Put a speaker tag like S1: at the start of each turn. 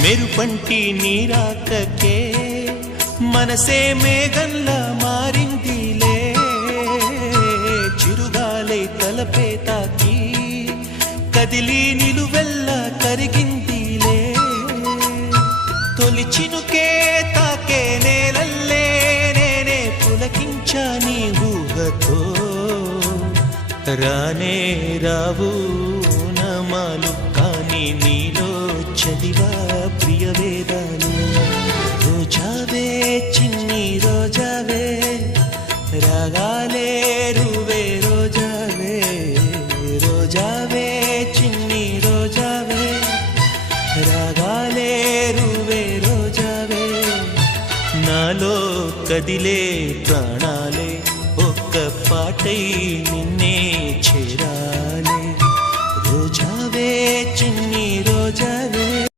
S1: మెరుపంటి నీరాకకే మనసే మేఘంలా మారిందిలే. చిరుగాలై తలపే తాకి కదిలి నిలువెల్లా కరిగిందిలే. తొలి చినుకే తాకే నేలల్లే నేనే పులకించా నీ ఊహతో. రానే రావు నమాలు కానీ నీలో చదివా రోజాలే రువే రోజావే రోజావే చిన్ని రోజావే రాగాలే రువే రోజావే నాలో కదిలే ప్రాణాలే ఒక్క పాటై నిన్నే చేరాలే. రోజా